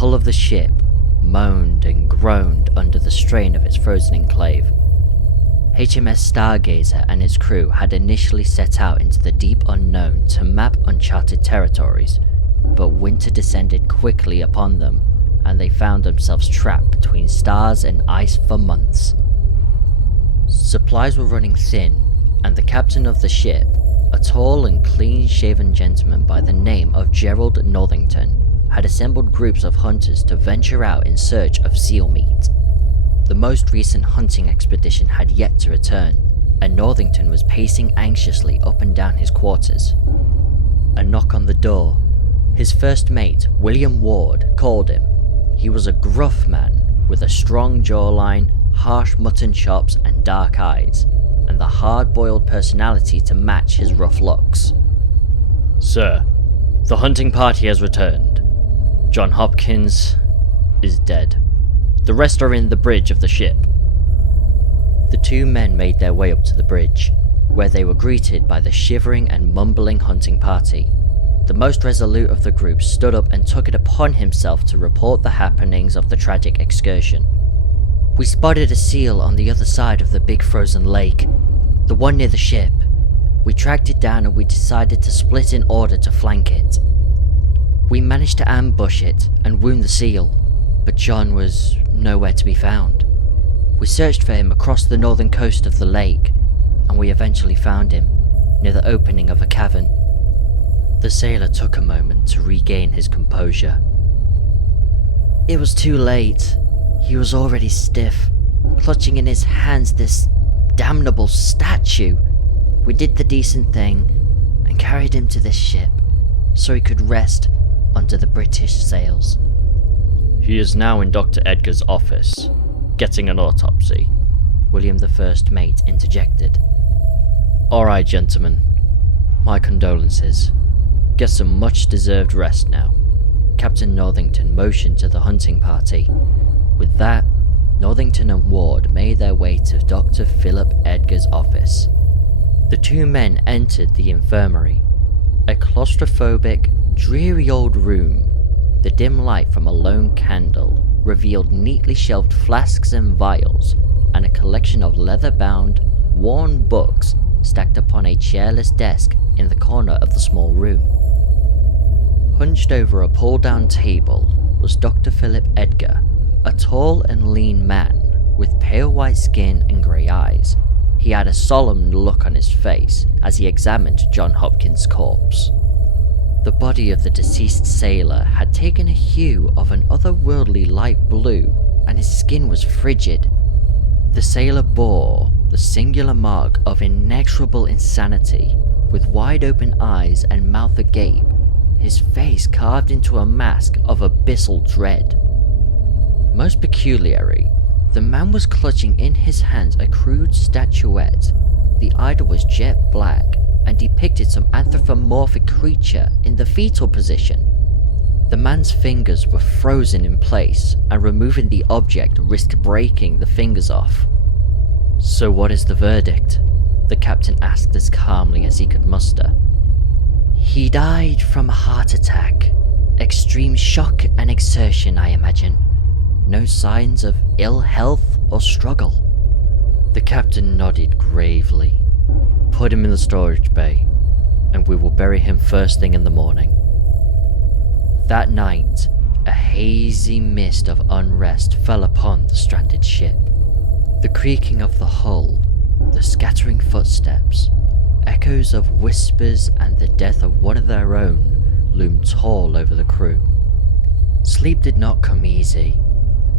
hull of the ship moaned and groaned under the strain of its frozen enclave. HMS Stargazer and its crew had initially set out into the deep unknown to map uncharted territories, but winter descended quickly upon them, and they found themselves trapped between stars and ice for months. Supplies were running thin, and the captain of the ship, a tall and clean-shaven gentleman by the name of Gerald Northington, had assembled groups of hunters to venture out in search of seal meat. The most recent hunting expedition had yet to return, and Northington was pacing anxiously up and down his quarters. A knock on the door. His first mate, William Ward, called him. He was a gruff man with a strong jawline, harsh mutton chops and dark eyes, and the hard-boiled personality to match his rough looks. "Sir, the hunting party has returned. John Hopkins is dead. The rest are in the bridge of the ship." The two men made their way up to the bridge, where they were greeted by the shivering and mumbling hunting party. The most resolute of the group stood up and took it upon himself to report the happenings of the tragic excursion. "We spotted a seal on the other side of the big frozen lake, the one near the ship. We tracked it down and we decided to split in order to flank it. We managed to ambush it and wound the seal, but John was nowhere to be found. We searched for him across the northern coast of the lake, and we eventually found him near the opening of a cavern." The sailor took a moment to regain his composure. "It was too late. He was already stiff, clutching in his hands this damnable statue. We did the decent thing and carried him to this ship so he could rest under the British sails." "He is now in Dr. Edgar's office, getting an autopsy," William the first mate interjected. "Alright, gentlemen. My condolences. Get some much-deserved rest now." Captain Northington motioned to the hunting party. With that, Northington and Ward made their way to Dr. Philip Edgar's office. The two men entered the infirmary, a claustrophobic, dreary old room. The dim light from a lone candle revealed neatly shelved flasks and vials, and a collection of leather-bound, worn books stacked upon a chairless desk in the corner of the small room. Hunched over a pull-down table was Dr. Philip Edgar, a tall and lean man with pale white skin and grey eyes. He had a solemn look on his face as he examined John Hopkins' corpse. The body of the deceased sailor had taken a hue of an otherworldly light blue, and his skin was frigid. The sailor bore the singular mark of inexorable insanity, with wide-open eyes and mouth agape, his face carved into a mask of abyssal dread. Most peculiarly, the man was clutching in his hands a crude statuette. The idol was jet black and depicted some anthropomorphic creature in the fetal position. The man's fingers were frozen in place, and removing the object risked breaking the fingers off. "So what is the verdict?" the captain asked as calmly as he could muster. "He died from a heart attack. Extreme shock and exertion, I imagine. No signs of ill health or struggle." The captain nodded gravely. "Put him in the storage bay, and we will bury him first thing in the morning." That night, a hazy mist of unrest fell upon the stranded ship. The creaking of the hull, the scattering footsteps, echoes of whispers and the death of one of their own loomed tall over the crew. Sleep did not come easy,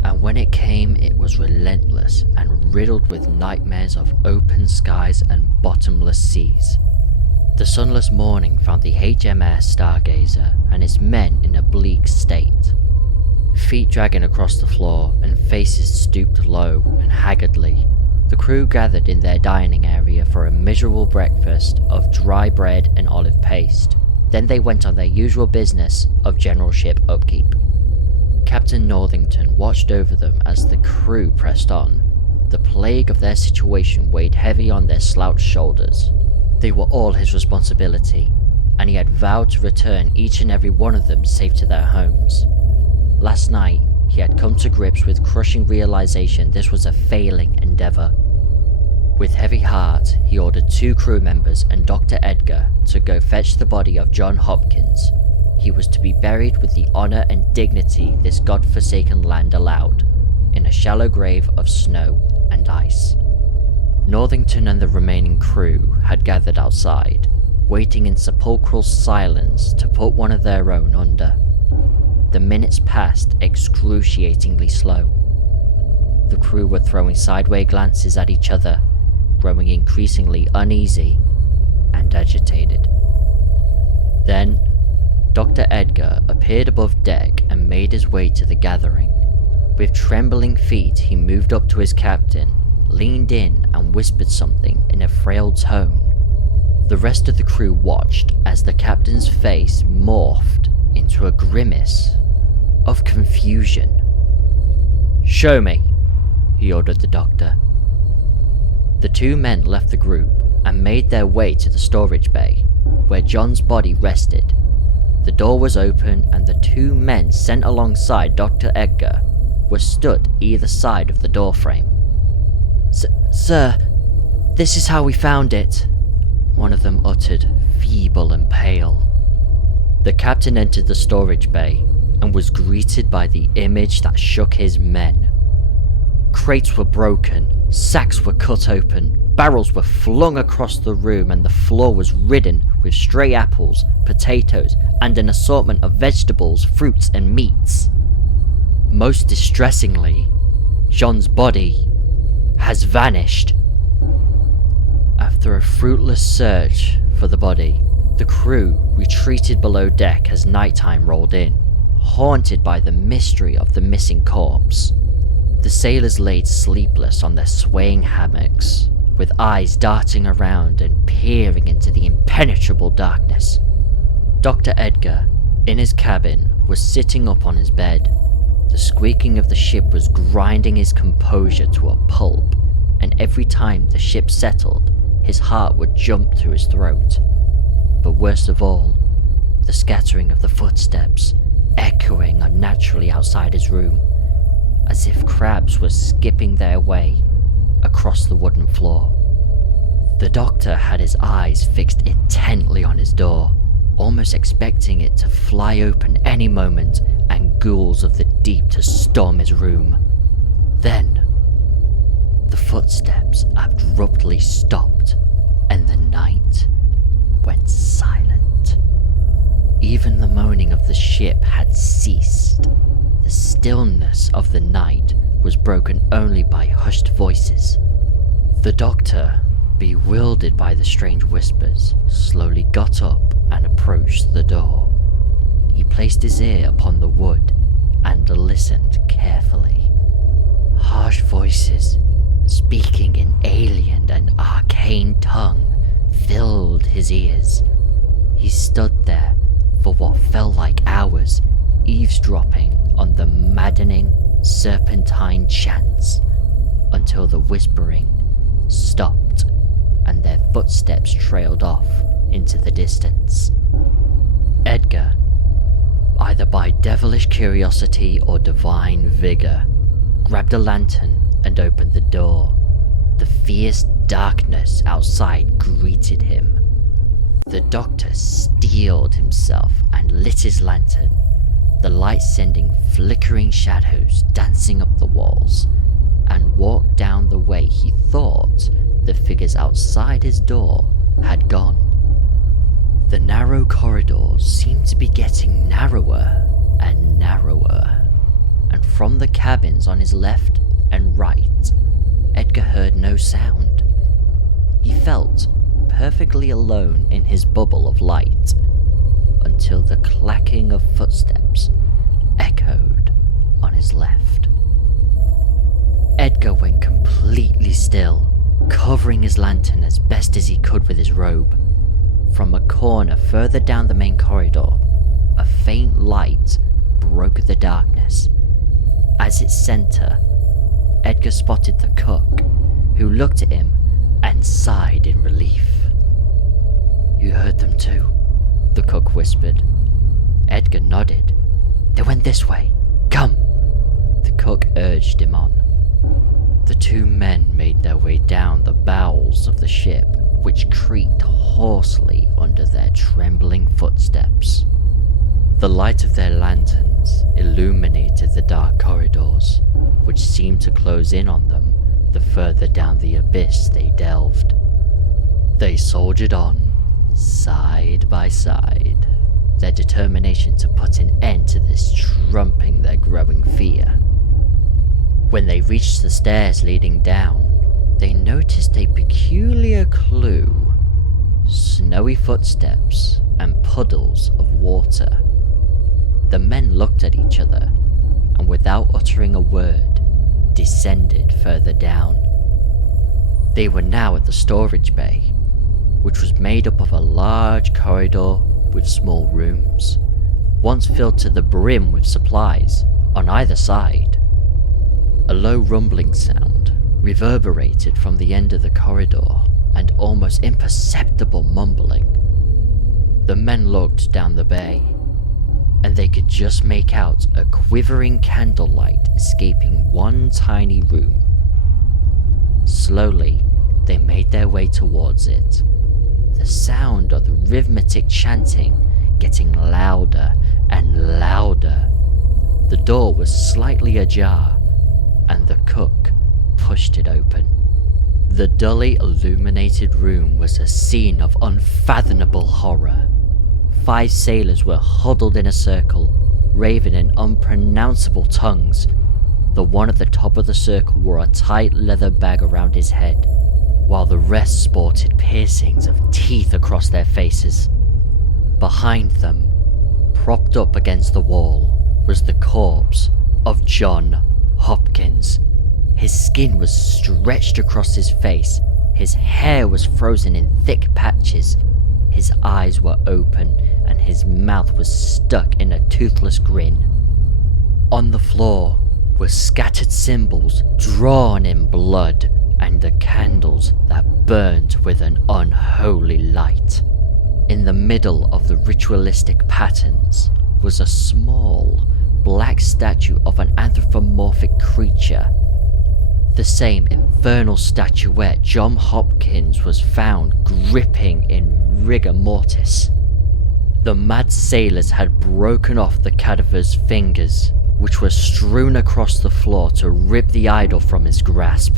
and when it came it was relentless and riddled with nightmares of open skies and bottomless seas. The sunless morning found the HMS Stargazer and its men in a bleak state. Feet dragging across the floor and faces stooped low and haggardly, the crew gathered in their dining area for a miserable breakfast of dry bread and olive paste. Then they went on their usual business of general ship upkeep. Captain Northington watched over them as the crew pressed on. The plague of their situation weighed heavy on their slouched shoulders. They were all his responsibility, and he had vowed to return each and every one of them safe to their homes. Last night, he had come to grips with crushing realization this was a failing endeavor. With heavy heart, he ordered 2 crew members and Dr. Edgar to go fetch the body of John Hopkins. He was to be buried with the honor and dignity this godforsaken land allowed, in a shallow grave of snow and ice. Northington and the remaining crew had gathered outside, waiting in sepulchral silence to put one of their own under. The minutes passed excruciatingly slow. The crew were throwing sideways glances at each other, growing increasingly uneasy and agitated. Then, Dr. Edgar appeared above deck and made his way to the gathering. With trembling feet, he moved up to his captain, leaned in and whispered something in a frail tone. The rest of the crew watched as the captain's face morphed into a grimace of confusion. "Show me," he ordered the doctor. The 2 men left the group and made their way to the storage bay, where John's body rested. The door was open and the 2 men sent alongside Dr. Edgar were stood either side of the doorframe. Sir, this is how we found it," one of them uttered, feeble and pale. The captain entered the storage bay and was greeted by the image that shook his men. Crates were broken, sacks were cut open, barrels were flung across the room, and the floor was ridden with stray apples, potatoes, and an assortment of vegetables, fruits, and meats. Most distressingly, John's body has vanished. After a fruitless search for the body, the crew retreated below deck as nighttime rolled in, haunted by the mystery of the missing corpse. The sailors laid sleepless on their swaying hammocks, with eyes darting around and peering into the impenetrable darkness. Dr. Edgar, in his cabin, was sitting up on his bed. The squeaking of the ship was grinding his composure to a pulp, and every time the ship settled, his heart would jump to his throat. But worst of all, the scattering of the footsteps, echoing unnaturally outside his room, as if crabs were skipping their way across the wooden floor. The doctor had his eyes fixed intently on his door, almost expecting it to fly open any moment and ghouls of the deep to storm his room. Then, the footsteps abruptly stopped, and the night went silent. Even the moaning of the ship had ceased. The stillness of the night was broken only by hushed voices. The doctor, bewildered by the strange whispers, slowly got up and approached the door. He placed his ear upon the wood and listened carefully. Harsh voices, speaking in alien and arcane tongue, filled his ears. He stood there for what felt like hours, eavesdropping on the maddening, serpentine chants, until the whispering stopped and their footsteps trailed off into the distance. Edgar, either by devilish curiosity or divine vigor, grabbed a lantern and opened the door. The fierce darkness outside greeted him. The doctor steeled himself and lit his lantern, the light sending flickering shadows dancing up the walls, and walked down the way he thought the figures outside his door had gone. The narrow corridors seemed to be getting narrower and narrower, and from the cabins on his left and right, Edgar heard no sound. He felt perfectly alone in his bubble of light, until the clacking of footsteps echoed on his left. Edgar went completely still, covering his lantern as best as he could with his robe. From a corner further down the main corridor, a faint light broke the darkness. As its center, Edgar spotted the cook, who looked at him and sighed in relief. "You heard them too?" the cook whispered. Edgar nodded. "They went this way," Come! The cook urged him on. The two men made their way down the bowels of the ship, which creaked hoarsely under their trembling footsteps. The light of their lanterns illuminated the dark corridors, which seemed to close in on them the further down the abyss they delved. They soldiered on, side by side, their determination to put an end to this trumping their growing fear. When they reached the stairs leading down, they noticed a peculiar clue: snowy footsteps and puddles of water. The men looked at each other, and without uttering a word, descended further down. They were now at the storage bay, which was made up of a large corridor with small rooms, once filled to the brim with supplies on either side. A low rumbling sound reverberated from the end of the corridor, and almost imperceptible mumbling. The men looked down the bay, and they could just make out a quivering candlelight escaping one tiny room. Slowly, they made their way towards it, the sound of the rhythmic chanting getting louder and louder. The door was slightly ajar, and the cook pushed it open. The dully illuminated room was a scene of unfathomable horror. 5 sailors were huddled in a circle, raving in unpronounceable tongues. The one at the top of the circle wore a tight leather bag around his head, while the rest sported piercings of teeth across their faces. Behind them, propped up against the wall, was the corpse of John Hopkins. His skin was stretched across his face, his hair was frozen in thick patches, his eyes were open, and his mouth was stuck in a toothless grin. On the floor were scattered symbols drawn in blood, and the candles that burned with an unholy light. In the middle of the ritualistic patterns was a small, black statue of an anthropomorphic creature. The same infernal statuette John Hopkins was found gripping in rigor mortis. The mad sailors had broken off the cadaver's fingers, which were strewn across the floor to rip the idol from his grasp.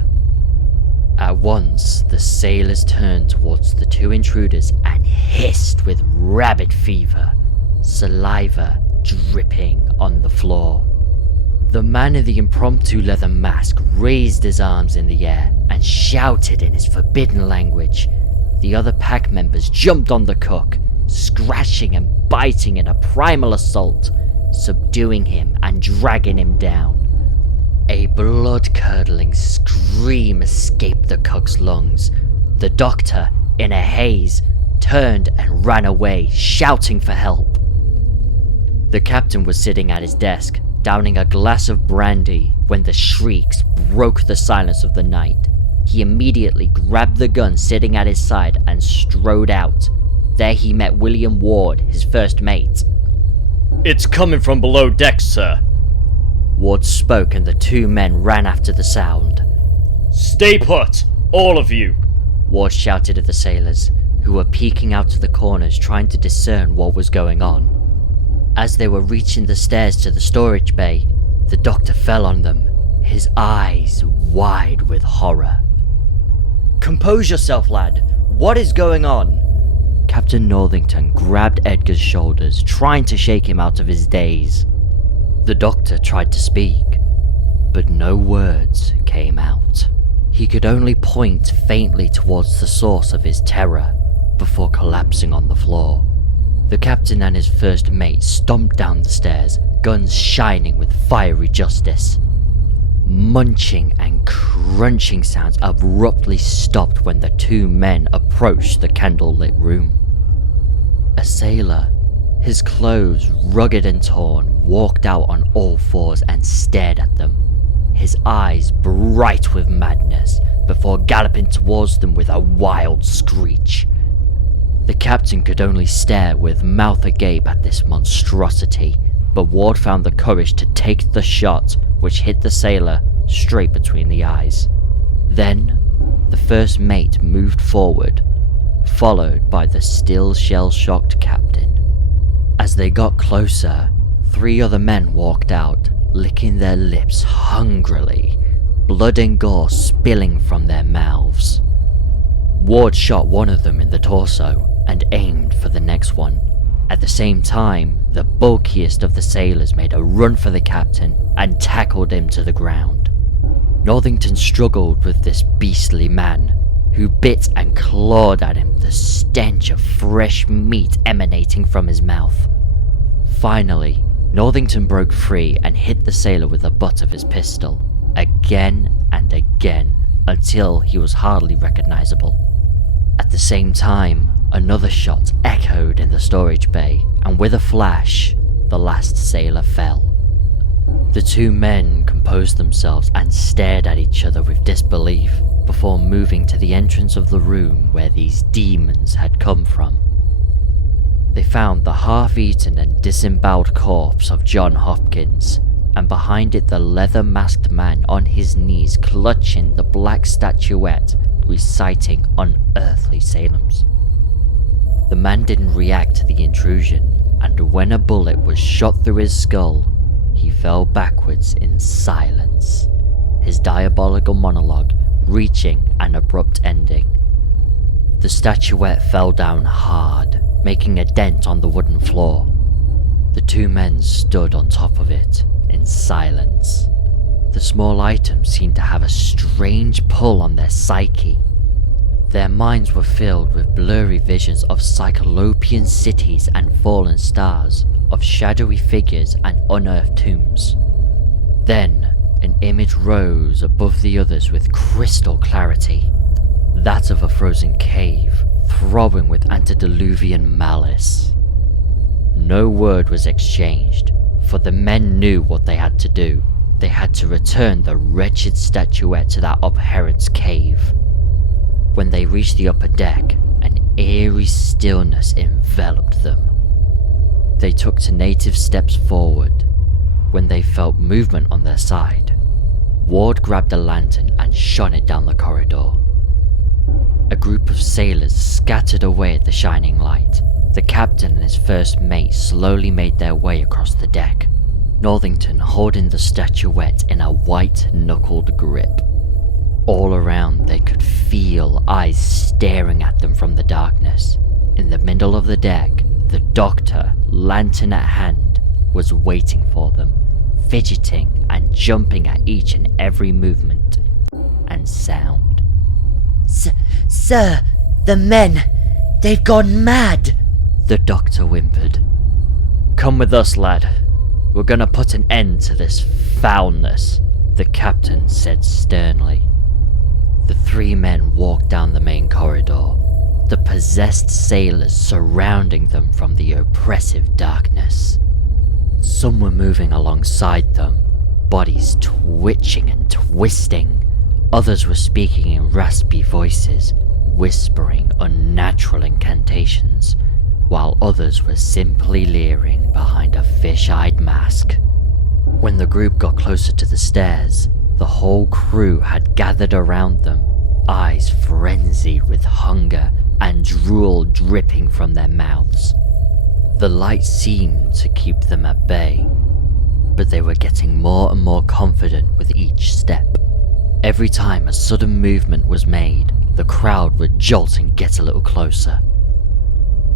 At once, the sailors turned towards the two intruders and hissed with rabid fever, saliva dripping on the floor. The man in the impromptu leather mask raised his arms in the air and shouted in his forbidden language. The other pack members jumped on the cook, scratching and biting in a primal assault, subduing him and dragging him down. A blood-curdling scream escaped the cook's lungs. The doctor, in a haze, turned and ran away, shouting for help. The captain was sitting at his desk, downing a glass of brandy, when the shrieks broke the silence of the night. He immediately grabbed the gun sitting at his side and strode out. There he met William Ward, his first mate. "It's coming from below decks, sir." Ward spoke, and the two men ran after the sound. "Stay put, all of you!" Ward shouted at the sailors, who were peeking out of the corners trying to discern what was going on. As they were reaching the stairs to the storage bay, the doctor fell on them, his eyes wide with horror. "Compose yourself, lad. What is going on?" Captain Northington grabbed Edgar's shoulders, trying to shake him out of his daze. The doctor tried to speak, but no words came out. He could only point faintly towards the source of his terror, before collapsing on the floor. The captain and his first mate stomped down the stairs, guns shining with fiery justice. Munching and crunching sounds abruptly stopped when the two men approached the candlelit room. A sailor, his clothes rugged and torn, walked out on all fours and stared at them, his eyes bright with madness, before galloping towards them with a wild screech. The captain could only stare with mouth agape at this monstrosity, but Ward found the courage to take the shot, which hit the sailor straight between the eyes. Then, the first mate moved forward, followed by the still shell-shocked captain. As they got closer, 3 other men walked out, licking their lips hungrily, blood and gore spilling from their mouths. Ward shot one of them in the torso and aimed for the next one. At the same time, the bulkiest of the sailors made a run for the captain and tackled him to the ground. Northington struggled with this beastly man, who bit and clawed at him, the stench of fresh meat emanating from his mouth. Finally, Northington broke free and hit the sailor with the butt of his pistol, again and again, until he was hardly recognizable. At the same time, another shot echoed in the storage bay, and with a flash, the last sailor fell. The 2 men composed themselves and stared at each other with disbelief before moving to the entrance of the room where these demons had come from. They found the half-eaten and disemboweled corpse of John Hopkins, and behind it the leather-masked man on his knees clutching the black statuette reciting unearthly Salems. The man didn't react to the intrusion, and when a bullet was shot through his skull, he fell backwards in silence, his diabolical monologue reaching an abrupt ending. The statuette fell down hard, making a dent on the wooden floor. The 2 men stood on top of it, in silence. The small items seemed to have a strange pull on their psyche. Their minds were filled with blurry visions of cyclopean cities and fallen stars, of shadowy figures and unearthed tombs. Then, an image rose above the others with crystal clarity, that of a frozen cave, throbbing with antediluvian malice. No word was exchanged, for the men knew what they had to do. They had to return the wretched statuette to that abhorrent's cave. When they reached the upper deck, an eerie stillness enveloped them. They took tentative steps forward. When they felt movement on their side, Ward grabbed a lantern and shone it down the corridor. A group of sailors scattered away at the shining light. The captain and his first mate slowly made their way across the deck, Northington holding the statuette in a white-knuckled grip. All around they could feel eyes staring at them from the darkness. In the middle of the deck, the doctor, lantern at hand, was waiting for them, fidgeting and jumping at each and every movement and sound. Sir, the men, they've gone mad, the doctor whimpered. Come with us, lad. We're gonna put an end to this foulness, the captain said sternly. The 3 men walked down the main corridor, the possessed sailors surrounding them from the oppressive darkness. Some were moving alongside them, bodies twitching and twisting. Others were speaking in raspy voices, whispering unnatural incantations, while others were simply leering behind a fish-eyed mask. When the group got closer to the stairs, the whole crew had gathered around them, eyes frenzied with hunger and drool dripping from their mouths. The light seemed to keep them at bay, but they were getting more and more confident with each step. Every time a sudden movement was made, the crowd would jolt and get a little closer.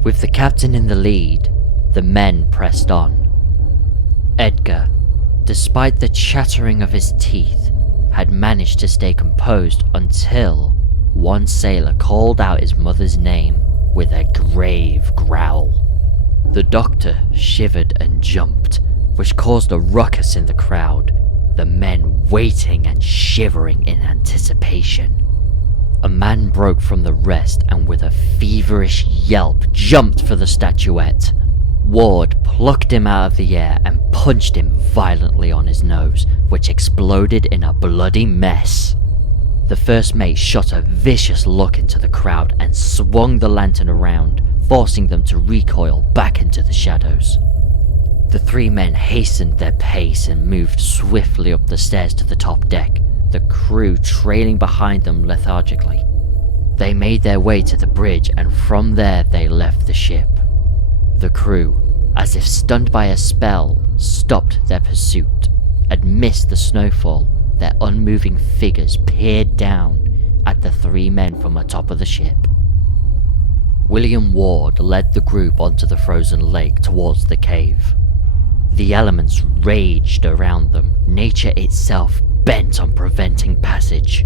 With the captain in the lead, the men pressed on. Edgar, despite the chattering of his teeth, had managed to stay composed until one sailor called out his mother's name with a grave growl. The doctor shivered and jumped, which caused a ruckus in the crowd, the men waiting and shivering in anticipation. A man broke from the rest and with a feverish yelp jumped for the statuette. Ward plucked him out of the air and punched him violently on his nose, which exploded in a bloody mess. The first mate shot a vicious look into the crowd and swung the lantern around, forcing them to recoil back into the shadows. The three men hastened their pace and moved swiftly up the stairs to the top deck, the crew trailing behind them lethargically. They made their way to the bridge, and from there they left the ship. The crew, as if stunned by a spell, stopped their pursuit. Amidst the snowfall, their unmoving figures peered down at the three men from atop of the ship. William Ward led the group onto the frozen lake towards the cave. The elements raged around them, nature itself bent on preventing passage.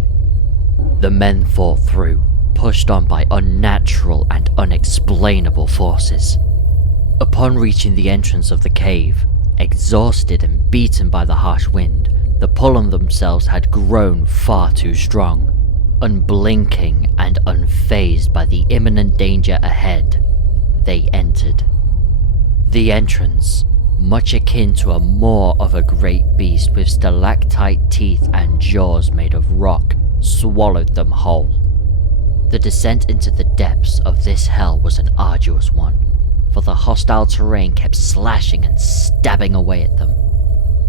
The men fought through, pushed on by unnatural and unexplainable forces. Upon reaching the entrance of the cave, exhausted and beaten by the harsh wind, the pull on themselves had grown far too strong. Unblinking and unfazed by the imminent danger ahead, they entered. The entrance, much akin to a maw of a great beast with stalactite teeth and jaws made of rock, swallowed them whole. The descent into the depths of this hell was an arduous one, for the hostile terrain kept slashing and stabbing away at them.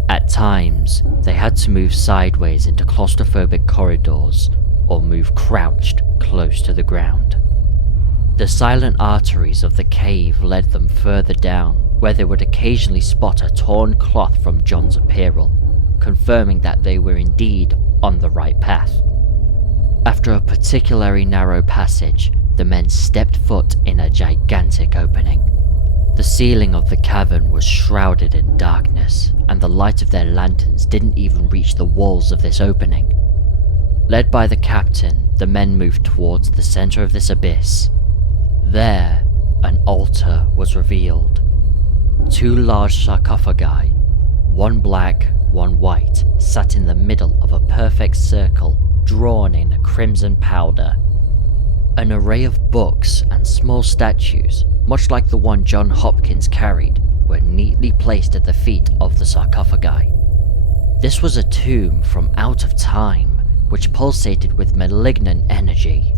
At times, they had to move sideways into claustrophobic corridors, or move crouched close to the ground. The silent arteries of the cave led them further down, where they would occasionally spot a torn cloth from John's apparel, confirming that they were indeed on the right path. After a particularly narrow passage, the men stepped foot in a gigantic opening. The ceiling of the cavern was shrouded in darkness, and the light of their lanterns didn't even reach the walls of this opening. Led by the captain, the men moved towards the center of this abyss. There, an altar was revealed. Two large sarcophagi, one black, one white, sat in the middle of a perfect circle drawn in crimson powder. An array of books and small statues, much like the one John Hopkins carried, were neatly placed at the feet of the sarcophagi. This was a tomb from out of time, which pulsated with malignant energy.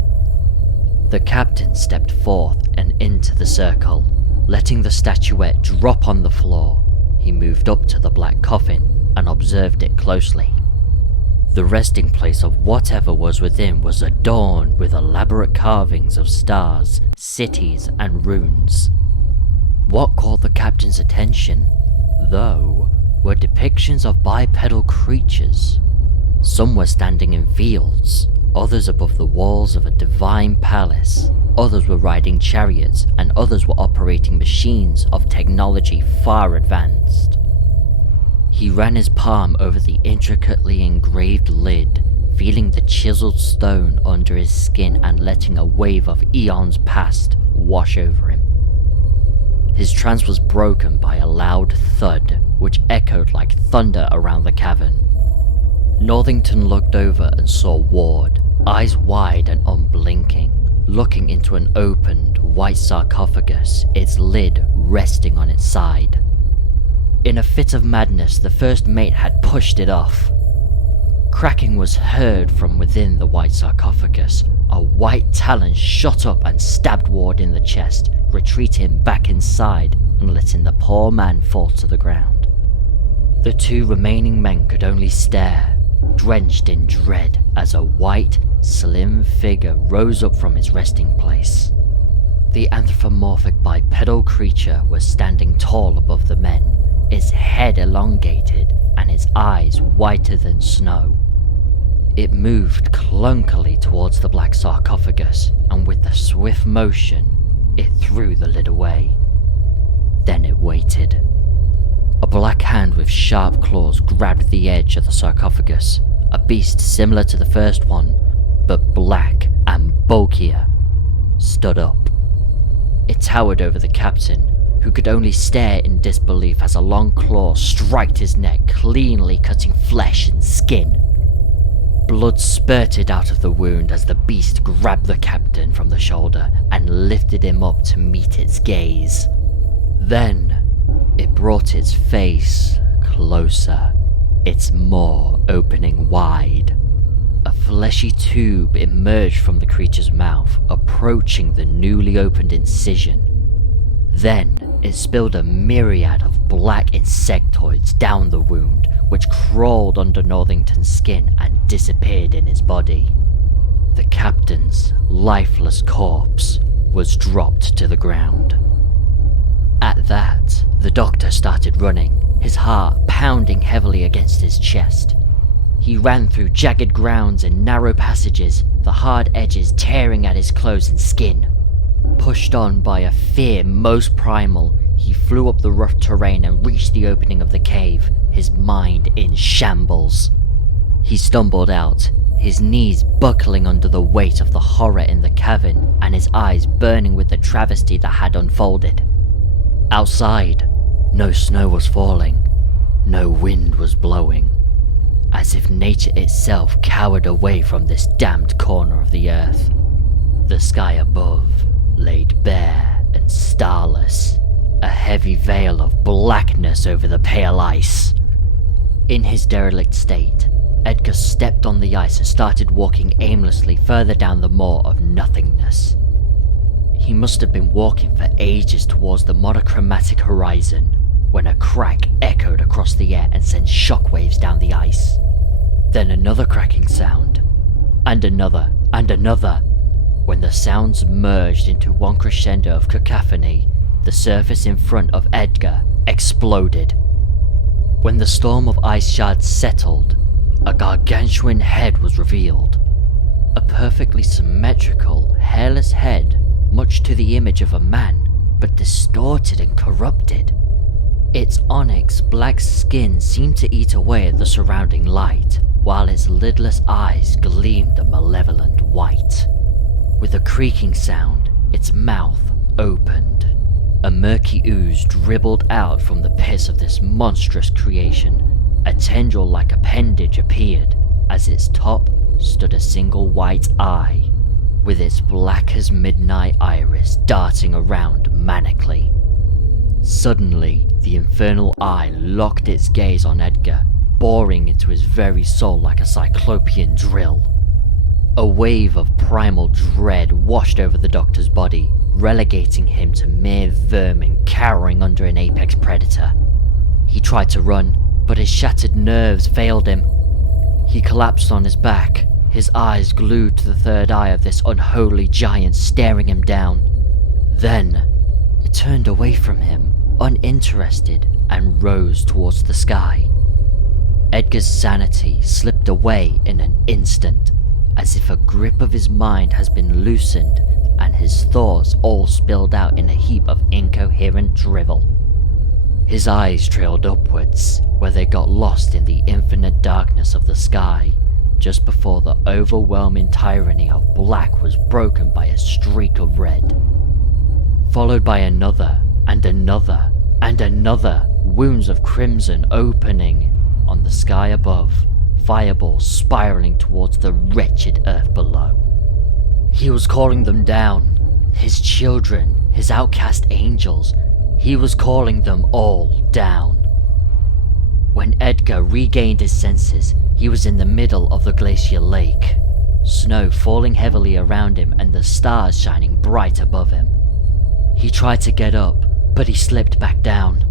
The captain stepped forth and into the circle, letting the statuette drop on the floor. He moved up to the black coffin and observed it closely. The resting place of whatever was within was adorned with elaborate carvings of stars, cities, and runes. What caught the captain's attention, though, were depictions of bipedal creatures. Some were standing in fields, others above the walls of a divine palace, others were riding chariots, and others were operating machines of technology far advanced. He ran his palm over the intricately engraved lid, feeling the chiseled stone under his skin and letting a wave of eons past wash over him. His trance was broken by a loud thud, which echoed like thunder around the cavern. Northington looked over and saw Ward, eyes wide and unblinking, looking into an opened, white sarcophagus, its lid resting on its side. In a fit of madness, the first mate had pushed it off. Cracking was heard from within the white sarcophagus. A white talon shot up and stabbed Ward in the chest, retreating him back inside and letting the poor man fall to the ground. The two remaining men could only stare, drenched in dread, as a white, slim figure rose up from its resting place. The anthropomorphic bipedal creature was standing tall above the men, its head elongated and its eyes whiter than snow. It moved clunkily towards the black sarcophagus, and with a swift motion, it threw the lid away. Then it waited. A black hand with sharp claws grabbed the edge of the sarcophagus, a beast similar to the first one, but black and bulkier, stood up. It towered over the captain, who could only stare in disbelief as a long claw struck his neck, cleanly cutting flesh and skin. Blood spurted out of the wound as the beast grabbed the captain from the shoulder and lifted him up to meet its gaze. Then, it brought its face closer, its maw opening wide. A fleshy tube emerged from the creature's mouth, approaching the newly opened incision. Then, It spilled a myriad of black insectoids down the wound, which crawled under Northington's skin and disappeared in his body. The captain's lifeless corpse was dropped to the ground. At that, the doctor started running, his heart pounding heavily against his chest. He ran through jagged grounds and narrow passages, the hard edges tearing at his clothes and skin. Pushed on by a fear most primal, he flew up the rough terrain and reached the opening of the cave, his mind in shambles. He stumbled out, his knees buckling under the weight of the horror in the cavern and his eyes burning with the travesty that had unfolded. Outside, no snow was falling, no wind was blowing, as if nature itself cowered away from this damned corner of the earth. The sky above laid bare and starless, a heavy veil of blackness over the pale ice. In his derelict state, Edgar stepped on the ice and started walking aimlessly further down the moor of nothingness. He must have been walking for ages towards the monochromatic horizon, when a crack echoed across the air and sent shockwaves down the ice. Then another cracking sound, and another, and another. When the sounds merged into one crescendo of cacophony, the surface in front of Edgar exploded. When the storm of ice shards settled, a gargantuan head was revealed. A perfectly symmetrical, hairless head, much to the image of a man, but distorted and corrupted. Its onyx black skin seemed to eat away at the surrounding light, while its lidless eyes gleamed a malevolent white. With a creaking sound, its mouth opened. A murky ooze dribbled out from the piss of this monstrous creation. A tendril-like appendage appeared, as its top stood a single white eye, with its black as midnight iris darting around manically. Suddenly, the infernal eye locked its gaze on Edgar, boring into his very soul like a cyclopean drill. A wave of primal dread washed over the doctor's body, relegating him to mere vermin cowering under an apex predator. He tried to run, but his shattered nerves failed him. He collapsed on his back, his eyes glued to the third eye of this unholy giant staring him down. Then, it turned away from him, uninterested, and rose towards the sky. Edgar's sanity slipped away in an instant, as if a grip of his mind has been loosened and his thoughts all spilled out in a heap of incoherent drivel. His eyes trailed upwards, where they got lost in the infinite darkness of the sky, just before the overwhelming tyranny of black was broken by a streak of red. Followed by another, and another, and another, wounds of crimson opening on the sky above, fireballs spiraling towards the wretched earth below. He was calling them down, his children, his outcast angels. He was calling them all down. When Edgar regained his senses, he was in the middle of the glacial lake, snow falling heavily around him and the stars shining bright above him. He tried to get up, but he slipped back down.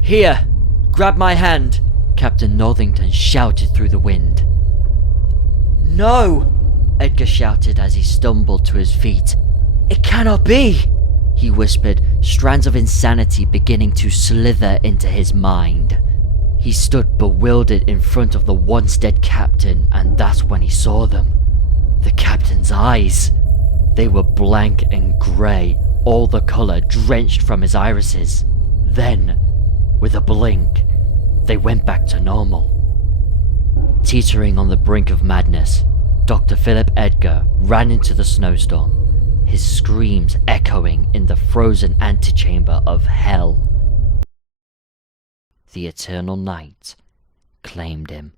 "Here! Grab my hand!" Captain Northington shouted through the wind. "No!" Edgar shouted as he stumbled to his feet. "It cannot be!" he whispered, strands of insanity beginning to slither into his mind. He stood bewildered in front of the once dead captain, and that's when he saw them. The captain's eyes. They were blank and grey, all the colour drenched from his irises. Then, with a blink, they went back to normal. Teetering on the brink of madness, Dr. Philip Edgar ran into the snowstorm, his screams echoing in the frozen antechamber of hell. The eternal night claimed him.